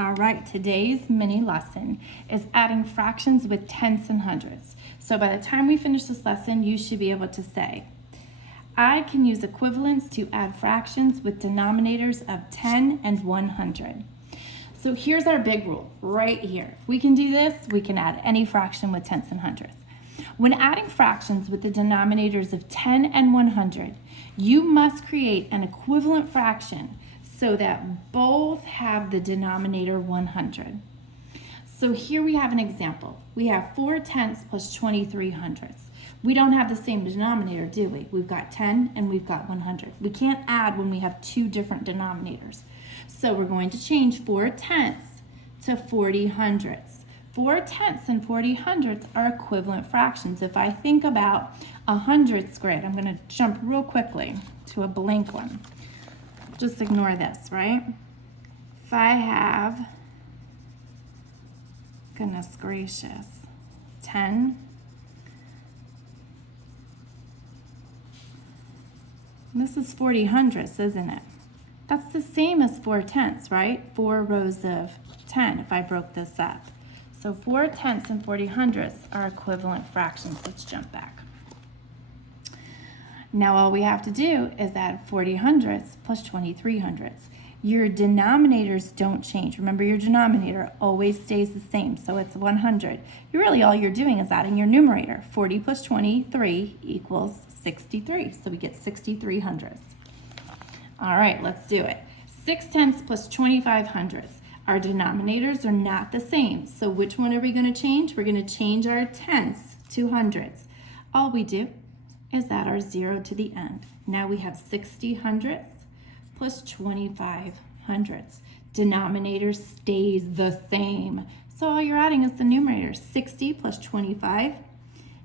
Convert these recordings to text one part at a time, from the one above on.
All right, today's mini lesson is adding fractions with tenths and hundredths. So by the time we finish this lesson, you should be able to say, I can use equivalents to add fractions with denominators of 10 and 100. So here's our big rule right here. We can do this, we can add any fraction with tenths and hundredths. When adding fractions with the denominators of 10 and 100, you must create an equivalent fraction so that both have the denominator 100. So here we have an example. We have 4 tenths plus 23 hundredths. We don't have the same denominator, do we? We've got 10 and we've got 100. We can't add when we have two different denominators. So we're going to change 4 tenths to 40 hundredths. 4 tenths and 40 hundredths are equivalent fractions. If I think about a hundredths grid, I'm going to jump real quickly to a blank one. Just ignore this, right? If I have, goodness gracious, 10, this is 40 hundredths, isn't it? That's the same as 4 tenths, right? 4 rows of 10 if I broke this up. So 4 tenths and 40 hundredths are equivalent fractions. Let's jump back. Now all we have to do is add 40 hundredths plus 23 hundredths. Your denominators don't change. Remember, your denominator always stays the same, so it's 100. All you're doing is adding your numerator. 40 plus 23 equals 63, so we get 63 hundredths. All right, let's do it. 6 tenths plus 25 hundredths. Our denominators are not the same, so which one are we going to change? We're going to change our tenths to hundredths. All we do is add our 0 to the end. Now we have 60 hundredths plus 25 hundredths. Denominator stays the same. So all you're adding is the numerator. 60 plus 25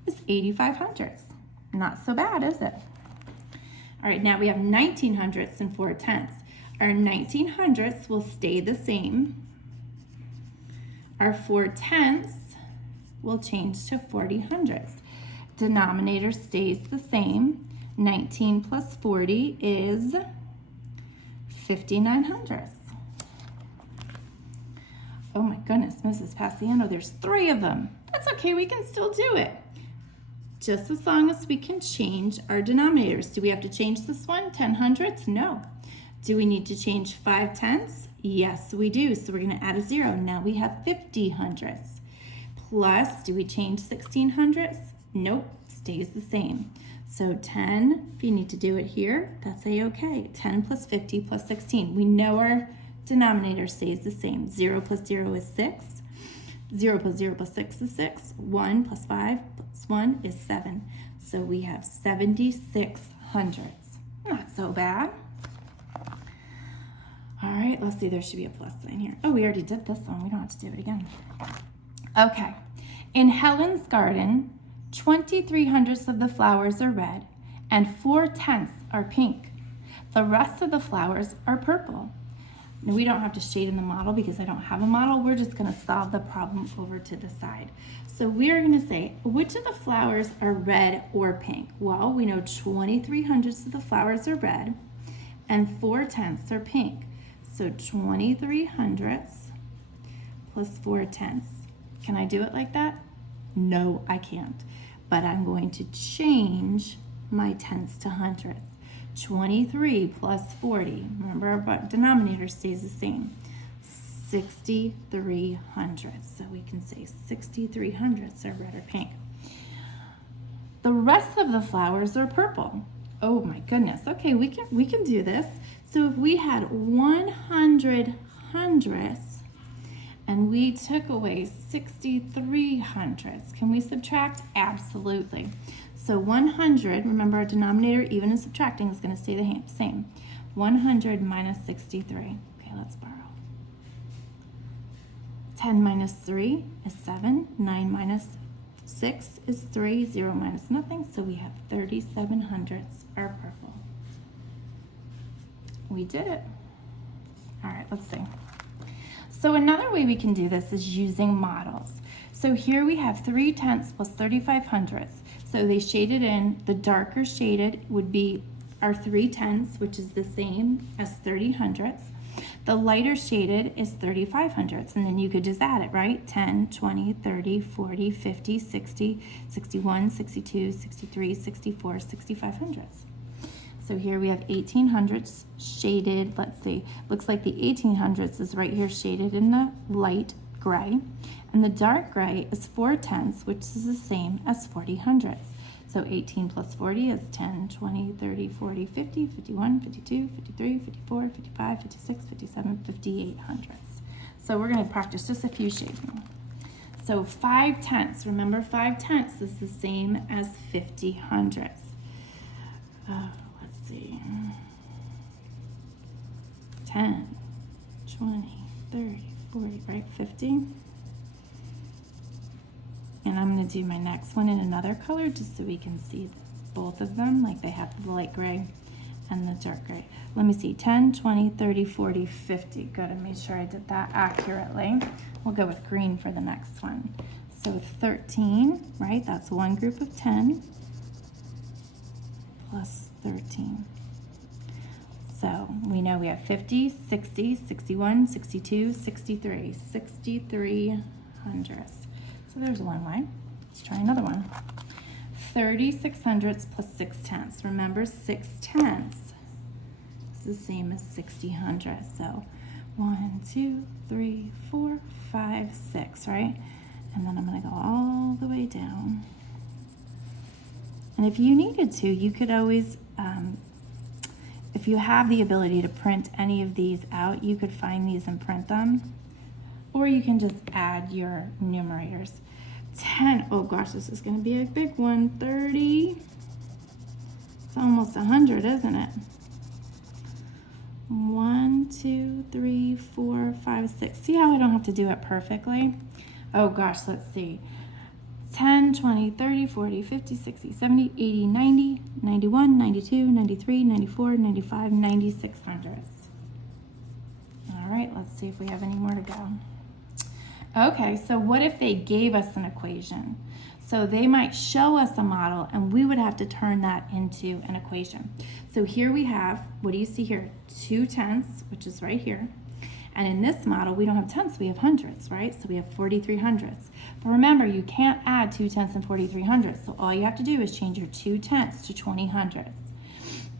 is 85 hundredths. Not so bad, is it? All right, now we have 19 hundredths and 4 tenths. Our 19 hundredths will stay the same. Our 4 tenths will change to 40 hundredths. Denominator stays the same. 19 plus 40 is 59 hundredths. Oh my goodness, Mrs. Paciano, there's 3 of them. That's okay, we can still do it. Just as long as we can change our denominators. Do we have to change this one, 10 hundredths? No. Do we need to change 5 tenths? Yes, we do. So we're going to add a 0. Now we have 50 hundredths. Plus, do we change 16 hundredths? Nope, stays the same. So 10, if you need to do it here, that's a-okay. 10 plus 50 plus 16. We know our denominator stays the same. 0 plus 0 is 6. 0 plus 0 plus 6 is 6. 1 plus 5 plus 1 is 7. So we have 76 hundredths. Not so bad. All right, let's see, there should be a plus sign here. Oh, we already did this one. We don't have to do it again. Okay. In Helen's garden, 23 hundredths of the flowers are red and 4 tenths are pink. The rest of the flowers are purple. Now, we don't have to shade in the model because I don't have a model. We're just going to solve the problem over to the side. So we're going to say, which of the flowers are red or pink? Well, we know 23 hundredths of the flowers are red and 4 tenths are pink. So 23 hundredths plus 4 tenths. Can I do it like that? No, I can't. But I'm going to change my tenths to hundredths. 23 plus 40. Remember, our denominator stays the same. 63 hundredths. So we can say 63 hundredths are red or pink. The rest of the flowers are purple. Oh my goodness. Okay, we can do this. So if we had 100 hundredths and we took away 63 hundredths, can we subtract? Absolutely. So 100, remember our denominator, even in subtracting, is going to stay the same. 100 minus 63. Okay, let's borrow. 10 minus 3 is 7. 9 minus 6 is 3. 0 minus nothing. So we have 37 hundredths are purple. We did it. All right, let's see. So another way we can do this is using models. So here we have 3 tenths plus 35 hundredths. So they shaded in. The darker shaded would be our 3 tenths, which is the same as 30 hundredths. The lighter shaded is 35 hundredths, and then you could just add it, right? 10, 20, 30, 40, 50, 60, 61, 62, 63, 64, 65 hundredths. So here we have 18 hundredths shaded. Let's see, looks like the 18 hundredths is right here shaded in the light gray, and the dark gray is 4 tenths, which is the same as 40 hundredths. So 18 plus 40 is 10, 20, 30, 40, 50, 51, 52, 53, 54, 55, 56, 57, 58 hundredths. So we're going to practice just a few shading. So 5 tenths, remember 5 tenths is the same as 50 hundredths. Let's see, 10, 20, 30, 40, right, 50. And I'm going to do my next one in another color just so we can see both of them, like they have the light gray and the dark gray. Let me see, 10, 20, 30, 40, 50. Good, I made sure I did that accurately. We'll go with green for the next one. So 13, right, that's one group of 10 plus 13. So we know we have 50, 60, 61, 62, 63, 63 hundredths. So there's one way. Let's try another one. 36 hundredths plus 6 tenths. Remember, 6 tenths is the same as 60 hundredths. So 1, 2, 3, 4, 5, 6, right? And then I'm going to go all the way down. And if you needed to, you could always, if you have the ability to print any of these out, you could find these and print them. Or you can just add your numerators. 10, oh gosh, this is going to be a big one. 30, it's almost 100, isn't it? 1, 2, 3, 4, 5, 6. See how I don't have to do it perfectly? Oh gosh, let's see. 10, 20, 30, 40, 50, 60, 70, 80, 90, 91, 92, 93, 94, 95, 96 hundredths. All right, let's see if we have any more to go. Okay, so what if they gave us an equation? So they might show us a model and we would have to turn that into an equation. So here we have, what do you see here? 2 tenths, which is right here. And in this model, we don't have tenths, we have hundredths, right? So we have 43 hundredths. But remember, you can't add 2 tenths and 43 hundredths. So all you have to do is change your 2 tenths to 20 hundredths.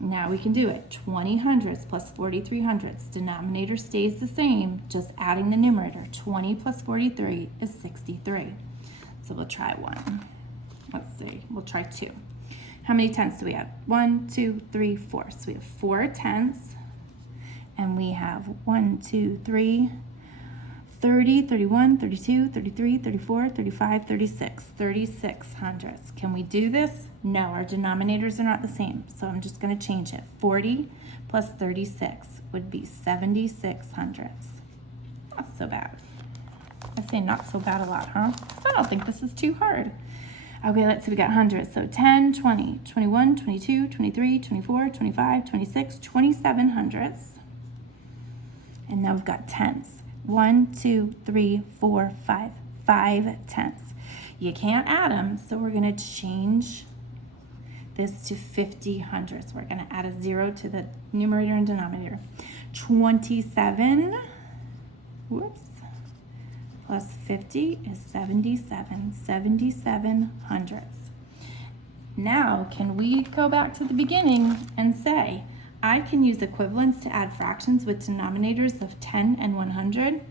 Now we can do it. 20 hundredths plus 43 hundredths. Denominator stays the same, just adding the numerator. 20 plus 43 is 63. So we'll try one. Let's see, we'll try 2. How many tenths do we have? 1, 2, 3, 4. So we have 4 tenths. And we have 1, 2, 3, 30, 31, 32, 33, 34, 35, 36, 36 hundredths. Can we do this? No, our denominators are not the same. So I'm just going to change it. 40 plus 36 would be 76 hundredths. Not so bad. I say not so bad a lot, huh? I don't think this is too hard. Okay, let's see, we got hundreds. So 10, 20, 21, 22, 23, 24, 25, 26, 27 hundredths. And now we've got tenths. 1, 2, 3, 4, 5. 5 tenths. You can't add them, so we're going to change this to 50 hundredths. We're going to add a 0 to the numerator and denominator. 27, whoops, plus 50 is 77. 77 hundredths. Now, can we go back to the beginning and say, I can use equivalents to add fractions with denominators of 10 and 100.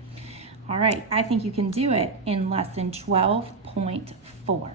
All right, I think you can do it in lesson 12.4.